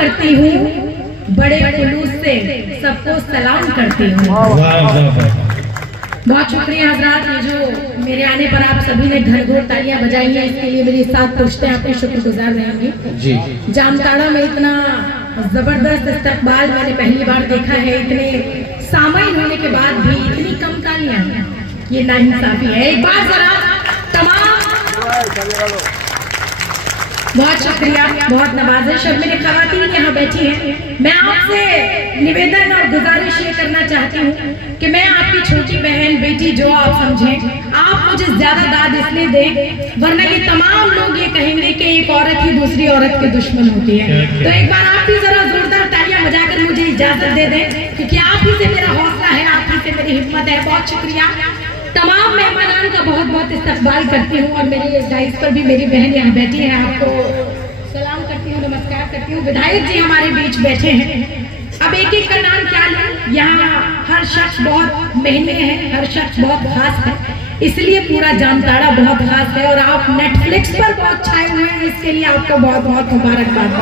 करती हूँ, बड़े खुलूस से सबको सलाम करती हूँ। बहुत शुक्रिया हजरात, ये जो मेरे आने पर आप सभी ने ढलढोल तालियां बजाई हैं, इसके लिए मेरे साथ पुश्ते आपके शुक्रगुजार रहेंगे जी। जामताड़ा में इतना जबरदस्त इस्तकबाल मैंने पहली बार देखा है, इतने सामाइन होने के बाद भी इतनी कम तालियां, ये नाइंसाफी है। एक बार जरा तमाम बहुत शुक्रिया, बहुत नवाजिश। और मेरे खवातीन यहाँ बैठी हैं, मैं आपसे निवेदन और गुजारिश ये करना चाहती हूँ कि मैं आपकी छोटी बहन बेटी जो आप समझें, आप मुझे ज्यादा दाद इसलिए दें, वरना ये तमाम लोग ये कहेंगे कि एक औरत ही दूसरी औरत के दुश्मन होती है। तो एक बार आप भी जरा जोरदार तालियां बजाकर मुझे इजाजत दे दें, क्योंकि आप ही से मेरा हौसला है, आप ही से मेरी हिम्मत है। बहुत शुक्रिया। तमाम मेहमानान का बहुत बहुत इस्तकबाल करती हूँ, और मेरी डाइस पर भी मेरी बहन यहाँ बैठी है, आपको सलाम करती हूँ, नमस्कार करती हूँ। विधायक जी हमारे बीच बैठे हैं, अब एक एक का नाम क्या लूं, यहाँ हर शख्स बहुत मेहनती है, हर शख्स बहुत खास है, इसलिए पूरा जामताड़ा बहुत खास है, और आप नेटफ्लिक्स पर बहुत छाए हुए हैं, इसके लिए आपको बहुत बहुत मुबारकबाद।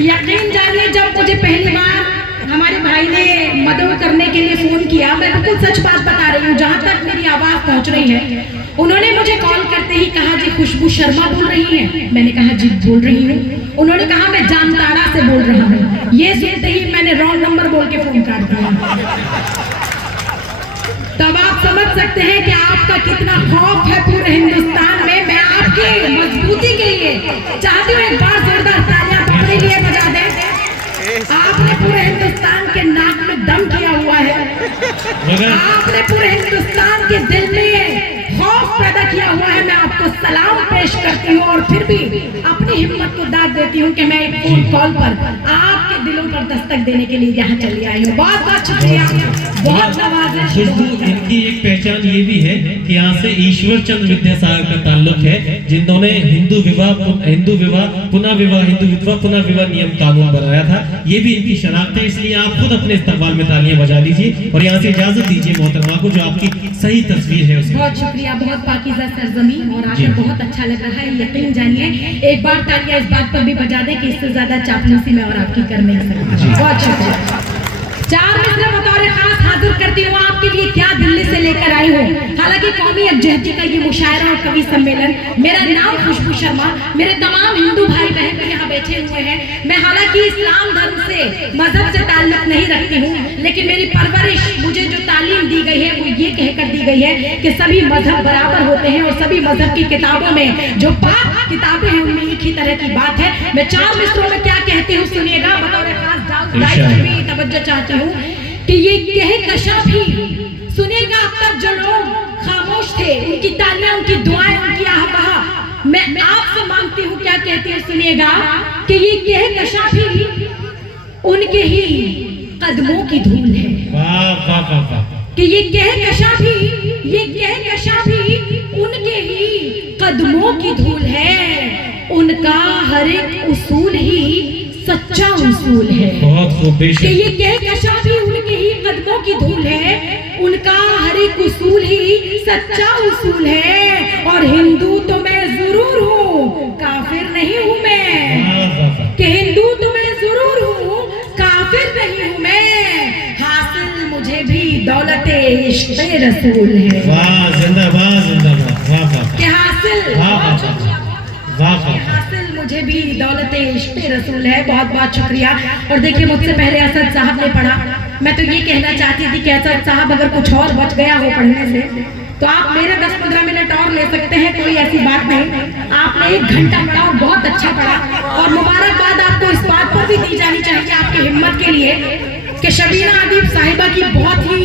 यकीन जानिए, जब मुझे पहली बार हमारे भाई ने मदद करने के लिए फोन किया, मैं बिल्कुल सच बात बता रही हूँ, जहाँ तक मेरी आवाज पहुँच रही है, उन्होंने मुझे कॉल करते ही कहा जी खुशबू शर्मा बोल रही हैं? मैंने कहा जी बोल रही हूँ। उन्होंने कहा मैं जामताड़ा से बोल रहा हूँ। ये सुनते ही मैंने रॉन्ग नंबर बोल के फोन काट दिया। तब आप समझ सकते हैं कि आपका कितना खौफ है पूरे हिंदुस्तान में। मैं आपकी मजबूती के लिए चाहती हूँ एक बार जोरदार तालियां अपने लिए बजा दें। आपने पूरे हिंदुस्तान के नाक में दम किया हुआ है, आपने पूरे हिंदुस्तान के दिल में खौफ पैदा किया हुआ है। मैं आपको सलाम पेश करती हूँ, और फिर भी अपनी हिम्मत को दाद देती हूँ कि मैं एक फोन कॉल पर आपके दिलों पर दस्तक देने के लिए यहाँ चली आई हूँ। बहुत बहुत शुक्रिया, बहुत नवाजिश। इनकी एक पहचान ये भी है कि यहाँ से ईश्वर चंद्र विद्यासागर का ताल्लुक है, जिन्होंने हिंदू विधवा पुनः विवाह नियम कानून बनाया था। ये भी इनकी शनाख्त है, इसलिए आप खुद अपने इस्तकबाल में तालियां बजा दीजिए, और यहाँ से इजाजत दीजिए मोहतरमा को, जो आपकी सही तस्वीर है उसकी। बहुत शुक्रिया, बहुत पाकीज़ा सरजमीन, और आकर बहुत अच्छा लग रहा है। यकीन जानिए, एक बार तालियां इस बात पर भी बजा दें कि इससे ज्यादा चापलूसी में और आपकी कर नहीं सकती। बहुत शुक्रिया। 4 मिसरे बतौर खास हाजिर करती हूँ आपके लिए, क्या दिल्ली से लेकर आई हूँ। हालांकि कौमी यकजहती का ये मुशायरा और कवि सम्मेलन, मेरा नाम खुशबू शर्मा, मेरे तमाम हिंदू भाई बहन भी यहाँ बैठे हुए हैं। मैं हालांकि इस्लाम धर्म से, मजहब से ताल्लुक नहीं रखती हूँ, लेकिन मेरी परवरिश, मुझे जो तालीम दी गई है वो ये कहकर दी गई है कि सभी मजहब बराबर होते हैं, और सभी मजहब की किताबों में जो पाक किताबें हैं उनमें एक ही तरह की बात है। मैं 4 मिसरों में क्या कहती हूँ सुनिएगा, बतौर खास भी तवज्जो चाहती हूँ कि ये कहकशा भी सुनेगा। अब तक जो लोग खामोश थे, उनकी तालियां, उनकी दुआएं, उनकी आह, मैं आपसे मांगती हूँ, क्या कहती है सुनिएगा, कि ये कहकशा भी उनके ही कदमों की धूल है। वाह वाह वाह वाह। कि ये कहकशा भी उनके ही कदमों की धूल है, उनका हर एक उसूल ही सच्चा उसूल है। कि ये कहकशा भी उनके ही कदमों की धूल है, उनका हर एक उसूल ही सच्चा उसूल है। और हिंदू तो मैं जरूर हूँ, काफिर नहीं हूँ मैं। कि हिंदू तो मैं जरूर हूँ, काफिर नहीं हूँ मैं। हासिल मुझे भी दौलते इश्क़े रसूल है। वाह, जिंदाबाद जिंदाबाद। वाह वाह। कि हासिल मुझे भी दौलते इश्क़े रसूल है। बहुत बहुत शुक्रिया। और देखिए, मुझसे पहले असद साहब ने पढ़ा, मैं तो ये कहना चाहती थी कि असद साहब अगर कुछ और बच गया हो पढ़ने से, तो आप मेरे 10-15 मिनट और ले सकते हैं, कोई ऐसी बात नहीं। आपने 1 घंटा पढ़ा और बहुत अच्छा पढ़ा, और मुबारकबाद आपको इस बात पर भी दी जानी चाहिए आपकी हिम्मत के लिए कि शबीना अदीब साहिबा की बहुत ही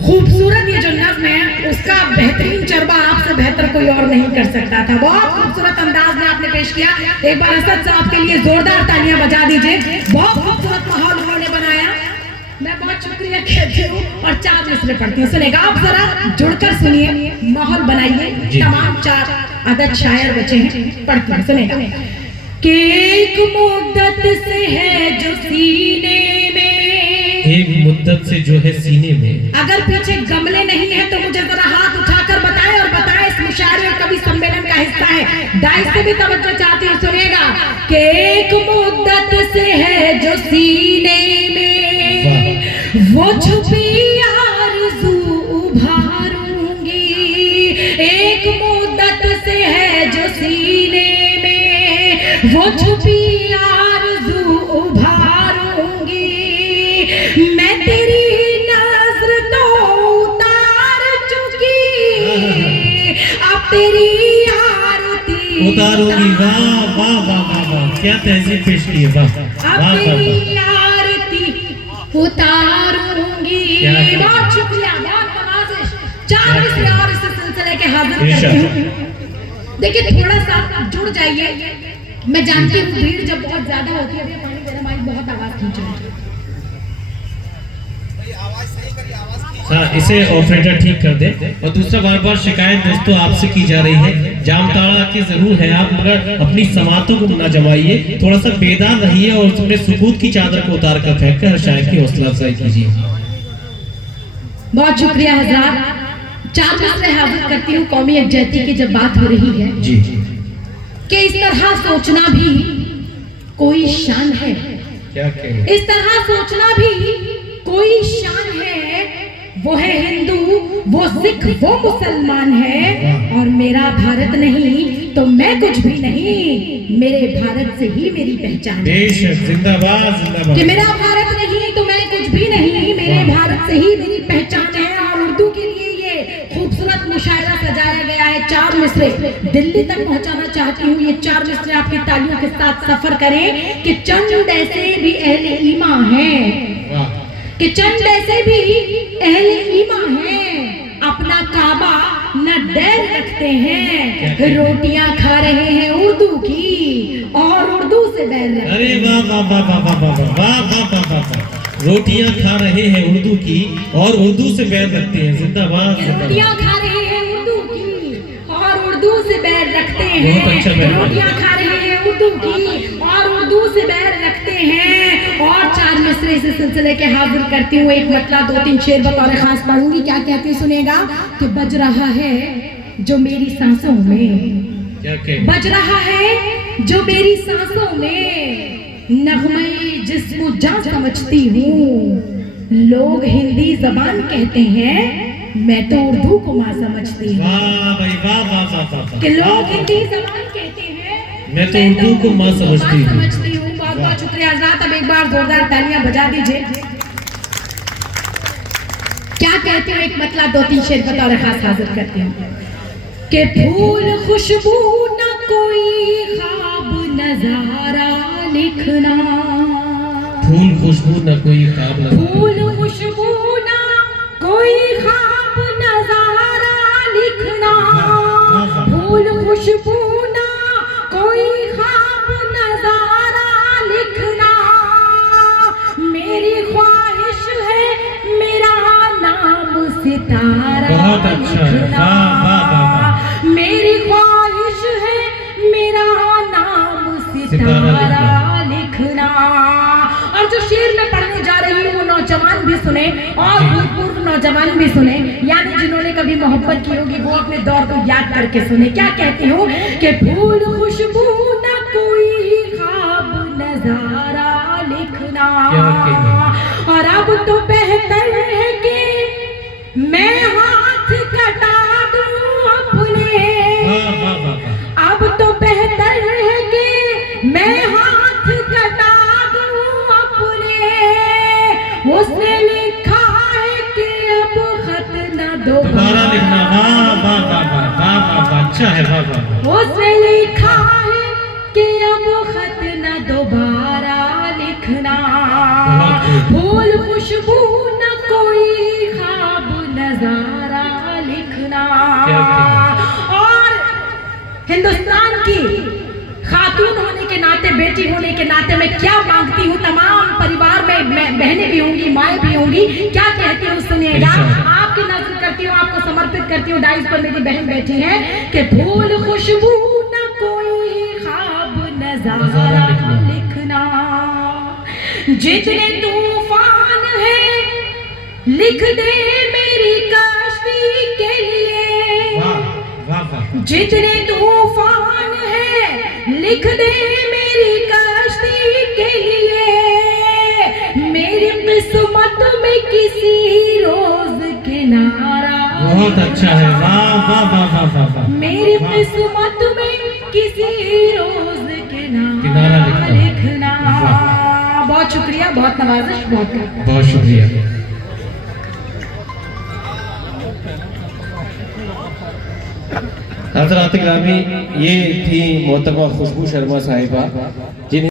खूबसूरत ये जो नज़्म है, उसका बेहतरीन चरबा आपसे बेहतर कोई और नहीं कर सकता था। बहुत खूबसूरत अंदाज में आपने पेश किया। एक बार असद साहब के लिए जोरदार तालियां बजा दीजिए। बहुत खूबसूरत माहौल उन्होंने बनाया, मैं बहुत शुक्रिया कहती हूँ। और 4 मिसरे पढ़ती हूँ, सुनेगा आप, जरा जुड़कर सुनिए, माहौल बनाइए। तमाम 4 अदद शायर बचे हैं, पढ़ती हूँ, सुनेगा। कि एक मुद्दत से है जो सीने में, एक मुद्दत से जो है सीने में, अगर पीछे गमले नहीं है तो मुझे जरा हाथ उठाकर बताएं, और बताएं इस मुशायरे और कवि सम्मेलन का हिस्सा है। दाई से भी तवज्जो चाहती हूँ, सुनिएगा। कि एक मुद्दत से है जो सीने में, वो छुपी आरज़ू उभारूंगी। एक मुद्दत से है जो सीने में, वो छुपी आरज़ू उभारूंगी। मैं तेरी नज़र तो उतार चुकी, अब तेरी आरती उतारूंगी। वाह वाह वाह वाह वाह, क्या तहजीब पेश की है। वाह वाह वाह अपनी आरती उतारूंगी। बहुत शुक्रिया, बहुत नवाजिश। 4 मिसरे और इस सिलसिले के हाजिर करती हूँ। देखिए थोड़ा सा जुड़ जाइए, मैं जानती हूँ भीड़ जब बहुत ज्यादा होती है, पानी मेरा माइक बहुत आवाज खींच रहा है। हाँ, इसे ऑपरेटर ठीक कर दे। और दूसरा, बार बार शिकायत दोस्तों आपसे की जा रही है, जामताड़ा के जरूर है आप, मगर अपनी समातों को ना जमाइए, थोड़ा सा बेदार रहिए और अपने सुकूत की चादर को उतार कर फेंक कर शायर की हौसला अफजाई कीजिए। बहुत शुक्रिया हजरात। 4 मिसरे हाजिर करती हूँ। कौमी यकजहती की जब बात हो रही है जी कि इस तरह सोचना भी कोई शान है, क्या कहें? इस तरह सोचना भी कोई शान है। वो है हिंदू, वो सिख, वो मुसलमान है, और मेरा भारत नहीं तो मैं कुछ भी नहीं, मेरे भारत से ही मेरी पहचान है। देश जिंदाबाद जिंदाबाद। कि मेरा भारत नहीं तो मैं कुछ भी नहीं, मेरे भारत से ही मेरी पहचान है। और उर्दू के लिए ये खूबसूरत मुशायरा सजाया गया है। 4 मिसरे दिल्ली तक पहुंचाना चाहती हूँ। ये 4 मिसरे आपकी तालियों के साथ सफर करें कि चंद ऐसे भी अहले ईमान हैं, कि चंद ऐसे भी अहले ईमान हैं, अपना काबा न डर रखते हैं, रोटियां खा रहे हैं उर्दू की और उर्दू से बैर रखते हैं। अरे वाह वाह वाह वाह वाह वाह वाह वाह वाह वाह वाह, रोटियां खा रहे हैं उर्दू की और उर्दू से बैर रखते हैं। जिंदाबाद। रोटियां खा रहे हैं उर्दू की और उर्दू से बैर रखते हैं। बहुत अच्छा बैर। रोटियां खा रहे हैं उर्दू की और उर्दू से बैर रखते हैं। और 4 मिसरे इस सिलसिले के हाजिर करती हूँ। एक मतला 2-3 शेर बतौर खास पढ़ूंगी। क्या कहती हूँ सुनेगा कि बज रहा है जो मेरी सांसों में, क्या कहें? बज रहा है जो मेरी सांसों में, नगमे जिस्म जान समझती हूँ। लोग हिंदी जबान कहते हैं, मैं तो उर्दू को माँ समझती हूँ। वाह भाई वाह वाह वाह वाह। कि लोग हिंदी जबान कहते हैं, मैं तो उर्दू को माँ समझती हूँ। बहुत बहुत शुक्रिया हज़रात। अब एक बार जोरदार तालियां बजा दीजिए। क्या कहती हूँ, एक मतला 2-3 शेर बतौर खास हाजिर करती हूँ कि फूल खुशबू न कोई ख्वाब नजारा लिखना, फूल खुशबू न कोई ख्वाब न, फूल खुशबू न कोई ख्वाब नजारा लिखना, फूल खुशबू न कोई ख्वाब नजारा लिखना। मेरी ख्वाहिश है मेरा नाम सितारा बहुत अच्छा है। लिखना। वाह वाह वाह। मेरी ख्वाहिश है मेरा नाम सितारा लिखना। और जो शेर में पढ़ने जा रही हूँ वो नौजवान भी सुने और भूतपूर्व नौजवान भी सुने, यानी जिन्होंने कभी मोहब्बत की होगी वो अपने दौर को याद करके सुने। क्या कहती हूँ कि फूल खुशबू न कोई ख्वाब नजारा लिखना, और अब तो बेहतर है कि मैं हाथ कटा दूं अपने, अब तो बेहतर है कि मैं हाथ कटा दूं अपने। उसने लिखा है कि अब खत न दोबारा लिखना। वाह वाह वाह वाह वाह वाह, अच्छा है। वाह वाह। उसने लिखा है कि अब खत न दोबारा लिखना, फूल खुशबू न कोई ख्वाब नजारा लिखना। और हिंदुस्तान की खातून होने के नाते, बेटी होने के नाते मैं क्या मांगती हूँ, तमाम परिवार में बहनें भी होंगी, माएँ भी होंगी। क्या कहती हूँ सुनिएगा, आपकी नजर करती हूँ, आपको समर्पित करती हूँ। डाइस पर मेरी बहन बैठी है कि फूल खुशबू न कोई ख्वाब नजारा लिखना, जितने तूफान है लिख दे मेरी कश्ती के लिए, वाह वाह वाह। जितने तूफान है लिख दे मेरी किस्मत में किसी रोज किनारा, बहुत अच्छा है, वाह वाह वाह वाह वाह वाह। मेरी किस्मत में किसी रोज किनारा लिखना। बहुत शुक्रिया, बहुत नवाजिश, बहुत शुक्रिया। हज़रात गिरामी, ये थी मोहतरमा खुशबू शर्मा साहिबा, जिन्हें